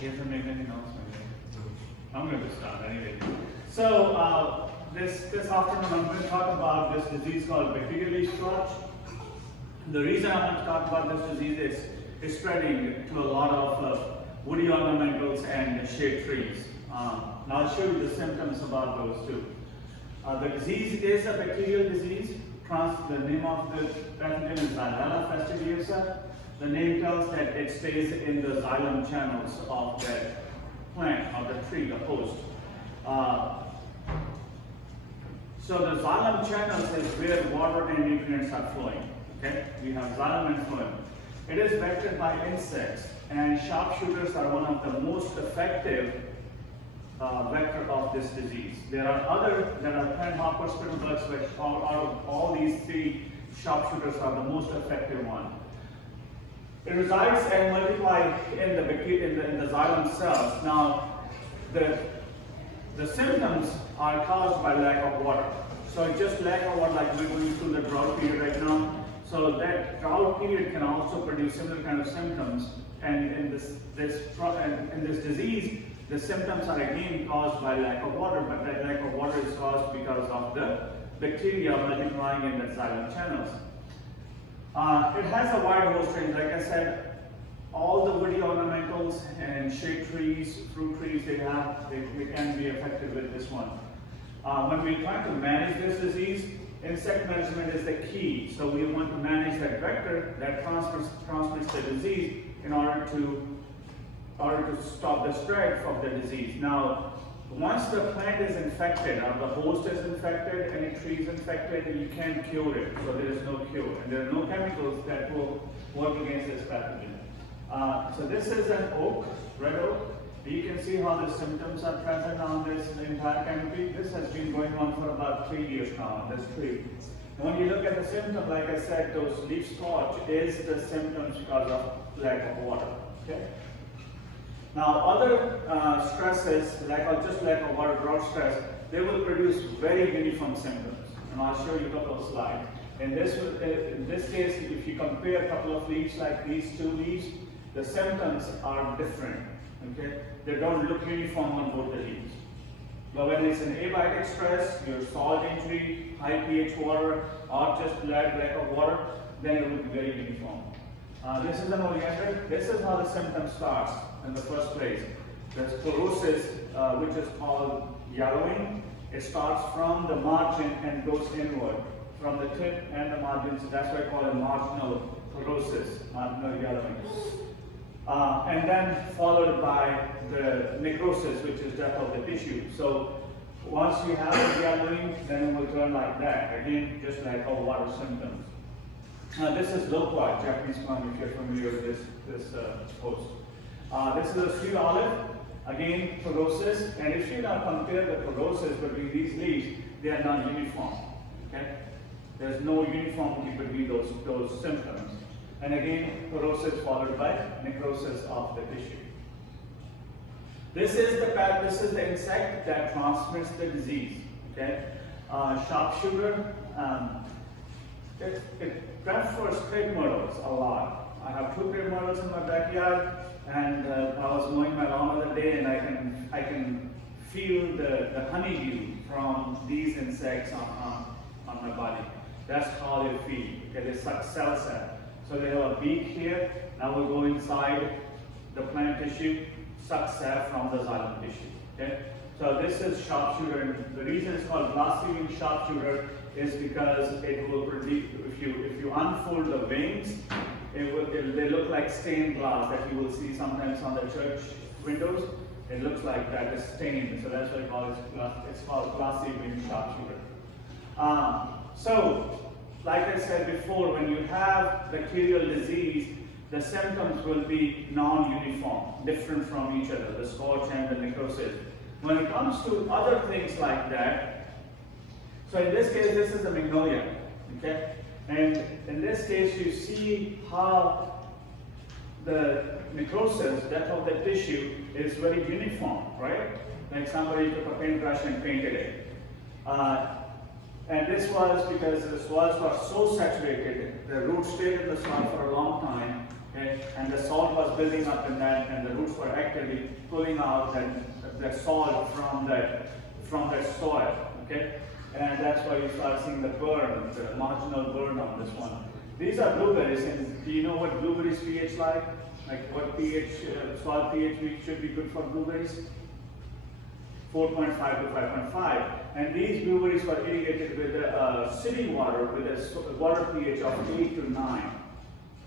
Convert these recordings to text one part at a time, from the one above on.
He hasn't made any announcement yet. I'm going to start anyway. So this afternoon I'm going to talk about this disease called bacterial Scorch. The reason I want to talk about this disease is it's spreading to a lot of woody ornamentals and shade trees. Now I'll show you the symptoms about those too. The disease is a bacterial disease. The name of the pathogen is Xylella fastidiosa. The name tells that it stays in the xylem channels of the plant, of the tree, the host. So the xylem channels is where water and nutrients are flowing. Okay, we have xylem and phloem. It is vectored by insects, and sharpshooters are one of the most effective vector of this disease. There are plant hopper spittlebugs, which out of all these three, sharpshooters are the most effective one. It resides and multiplies in the bacteria, in the xylem cells. Now, the symptoms are caused by lack of water. So just lack of water, like we're going through the drought period right now. So that drought period can also produce similar kind of symptoms. And in this disease, the symptoms are again caused by lack of water, but that lack of water is caused because of the bacteria multiplying in the xylem channels. It has a wide host range. Like I said, all the woody ornamentals and shade trees, fruit trees, they can be affected with this one. When we're trying to manage this disease, insect management is the key. So we want to manage that vector that transmits the disease in order to stop the spread of the disease. Now, once the plant is infected, or the host is infected, any tree is infected, you can't cure it. So there is no cure. And there are no chemicals that will work against this pathogen. So this is an oak, red oak. You can see how the symptoms are present on this entire canopy. This has been going on for about 3 years now on this tree. And when you look at the symptom, like I said, those leaf scorch is the symptoms because of lack of water. Okay? Now, other stresses, just lack of water, drought stress, they will produce very uniform symptoms. And I'll show you a couple of slides. In this case, if you compare a couple of leaves like these two leaves, the symptoms are different. Okay? They don't look uniform on both the leaves. But when it's an abiotic stress, your salt injury, high pH water, or just lack of water, then it will be very uniform. This is an oleander. This is how the symptom starts in the first place. There's chlorosis, which is called yellowing. It starts from the margin and goes inward, from the tip and the margin. So that's why I call it marginal chlorosis, marginal yellowing. And then followed by the necrosis, which is death of the tissue. So once you have the yellowing, then it will turn like that. Again, just like all water symptoms. This is loquat, Japanese plant, if you're familiar with this host. This is a sweet olive, again chlorosis, and if you now compare the chlorosis between these leaves, they are not uniform. Okay? There's no uniformity between those symptoms. And again, chlorosis followed by necrosis of the tissue. This is the insect that transmits the disease. Okay? Sharpshooter. It prefers crepe myrtles a lot. I have 2 crepe myrtles in my backyard, and I was mowing my lawn the other day, and I can feel the honeydew from these insects on my body. That's how they feed. Okay, they suck cell sap. So they have a beak here. Now we'll go inside the plant tissue, suck sap from the xylem tissue. Okay. So this is sharpshooter, and the reason it's called glass-sealing sharpshooter is because it will produce, if you unfold the wings, they look like stained glass that you will see sometimes on the church windows. It looks like that, it's stained, so that's why it's called glass-sealing sharpshooter. So, like I said before, when you have bacterial disease, the symptoms will be non-uniform, different from each other, the scorch and the necrosis. When it comes to other things like that, so in this case, this is a magnolia, okay? And in this case, you see how the necrosis, death of the tissue, is very uniform, right? Like somebody took a paintbrush and painted it. And this was because the soils were so saturated, the roots stayed in the soil for a long time, Okay? And the salt was building up in that, and the roots were actively pulling out that salt from that soil. Okay? And that's why you start seeing the burn, the marginal burn on this one. These are blueberries, and do you know what blueberries pH like? Like what pH, soil pH should be good for blueberries? 4.5 to 5.5. And these blueberries were irrigated with sitting water with a water pH of 8 to 9.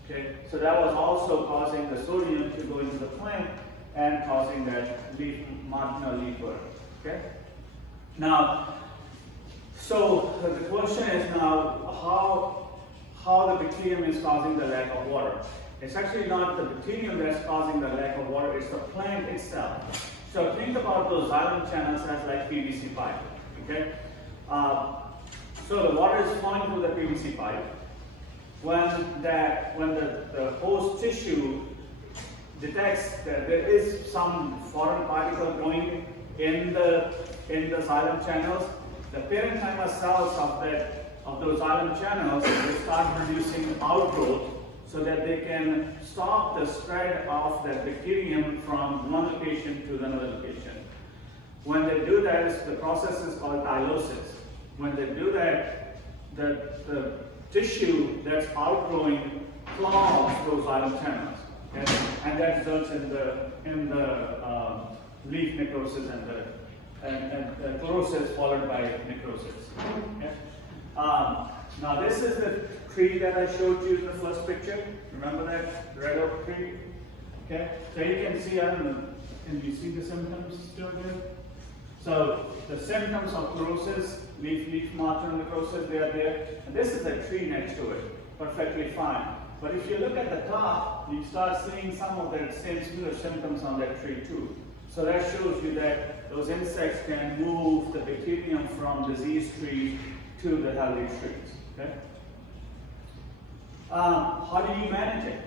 Okay, so that was also causing the sodium to go into the plant and causing that marginal leaf burn. Okay. Now, so the question is now how the bacterium is causing the lack of water. It's actually not the bacterium that's causing the lack of water, it's the plant itself. So think about those xylem channels as like PVC pipe. Okay? So the water is flowing through the PVC pipe. When the host tissue detects that there is some foreign particle growing in the xylem channels, the parenchyma cells of those xylem channels will start producing outgrowth so that they can stop the spread of that bacterium from one location to another location. When they do that, the process is called tylosis. When they do that, the tissue that's outgrowing clogs those xylem channels, okay? And that results in the leaf necrosis and chlorosis followed by necrosis. Okay? Now this is the tree that I showed you in the first picture. Remember that red oak tree? Okay, so you can see, I don't know, can you see the symptoms still there? So the symptoms of chlorosis, leaf marginal necrosis, they are there. And this is a tree next to it, perfectly fine. But if you look at the top, you start seeing some of the same similar symptoms on that tree too. So that shows you that those insects can move the bacterium from diseased trees to the healthy trees. Okay? How do you manage it?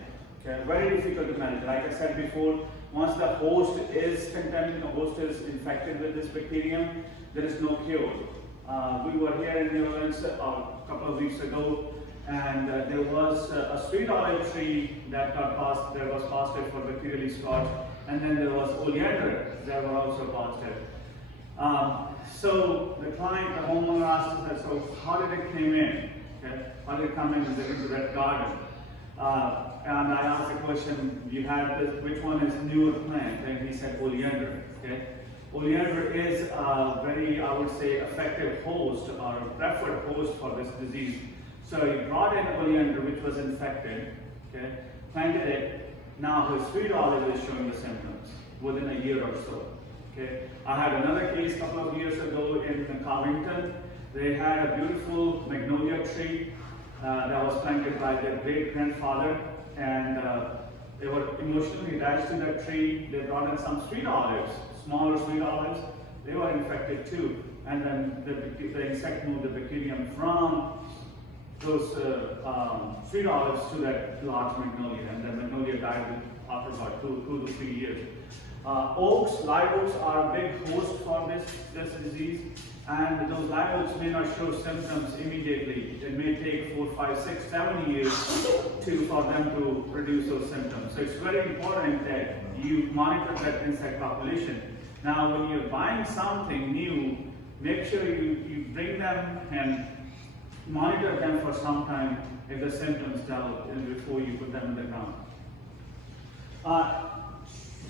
Okay, very difficult to manage. Like I said before, once the host is contaminated, the host is infected with this bacterium, there is no cure. We were here in New Orleans a couple of weeks ago, and there was a sweet olive tree that was positive for bacterial Scorch, and then there was oleander that were also positive. So the client, the homeowner asked us, so how did it come in? Okay? How did it come into that garden? And I asked the question, you had this, which one is newer plant? And he said oleander. Okay? Oleander is a very, I would say, effective host or a preferred host for this disease. So he brought in oleander, which was infected, okay? Planted it. Now his sweet olive is showing the symptoms within a year or so. Okay? I had another case a couple of years ago in Covington. They had a beautiful magnolia tree that was planted by their great-grandfather, and they were emotionally attached to that tree. They brought in some sweet olives, smaller sweet olives. They were infected too. And then the insect moved the bacterium from those sweet olives to that large magnolia, and the magnolia died after about 2 to 3 years. Live oaks are a big host for this disease, and those live oaks may not show symptoms immediately. It may take 4, 5, 6, 7 years for them to produce those symptoms. So it's very important that you monitor that insect population. Now, when you're buying something new, make sure you bring them and monitor them for some time if the symptoms develop before you put them in the ground.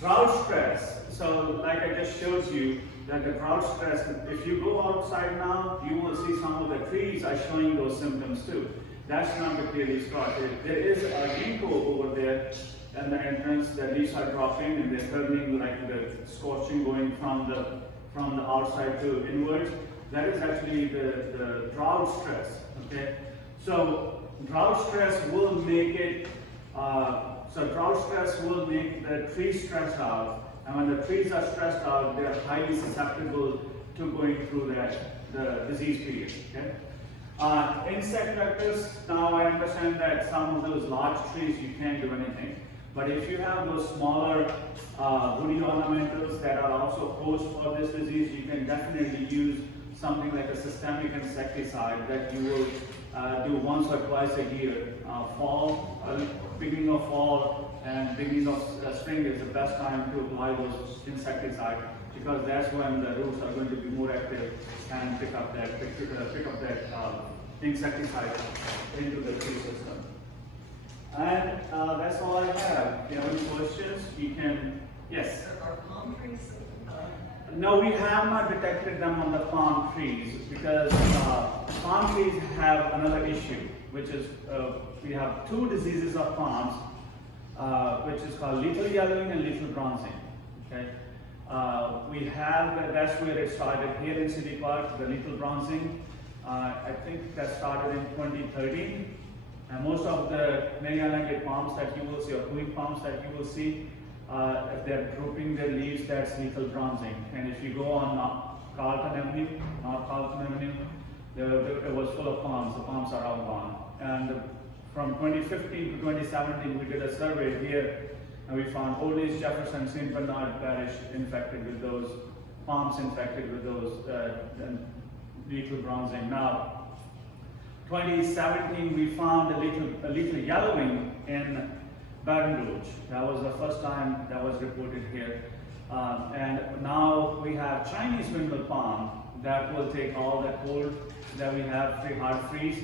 Drought stress. So like I just showed you, that the drought stress, if you go outside now, you will see some of the trees are showing those symptoms too. That's not bacterial Scorch. There is a ginkgo over there and the entrance, the leaves are dropping and they're turning like the scorching going from the outside to inwards. That is actually the drought stress. Okay, so drought stress will make it. Drought stress will make the trees stressed out, and when the trees are stressed out, they are highly susceptible to going through the disease period. Okay. Insect vectors. Now I understand that some of those large trees you can't do anything, but if you have those smaller woody ornamentals that are also host for this disease, you can definitely use something like a systemic insecticide that you will do once or twice a year. Fall, beginning of fall and beginning of spring is the best time to apply those insecticides, because that's when the roots are going to be more active and pick up that insecticide into the tree system. And that's all I have. If you have any questions, you can, yes? Are palm trees? No, we have not detected them on the palm trees, because palm trees have another issue, which is we have two diseases of palms, which is called lethal yellowing and lethal bronzing. Okay, that's where it started here in City Park, the lethal bronzing. I think that started in 2013, and most of the many islanded palms that you will see, or queen palms that you will see, if they're drooping their leaves, that's lethal bronzing. And if you go on North Carlton Avenue, it was full of palms. The palms are all gone. And from 2015 to 2017, we did a survey here, and we found Old East Jefferson, St. Bernard Parish infected with those palms, infected with those lethal bronzing. Now, 2017, we found a lethal yellowing in Baton Rouge. That was the first time that was reported here. And now we have Chinese windmill palm that will take all that cold that we have, hard freeze,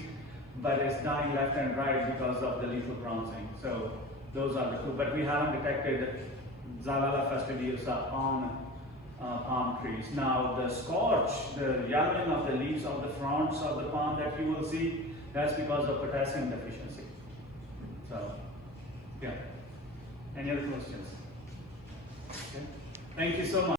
but it's dying left and right because of the lethal bronzing. So those are the two, but we haven't detected Zagala fastidiosa on palm trees. Now the scorch, the yellowing of the leaves of the fronds of the palm that you will see, that's because of potassium deficiency. So, yeah. Any other questions? Okay. Thank you so much.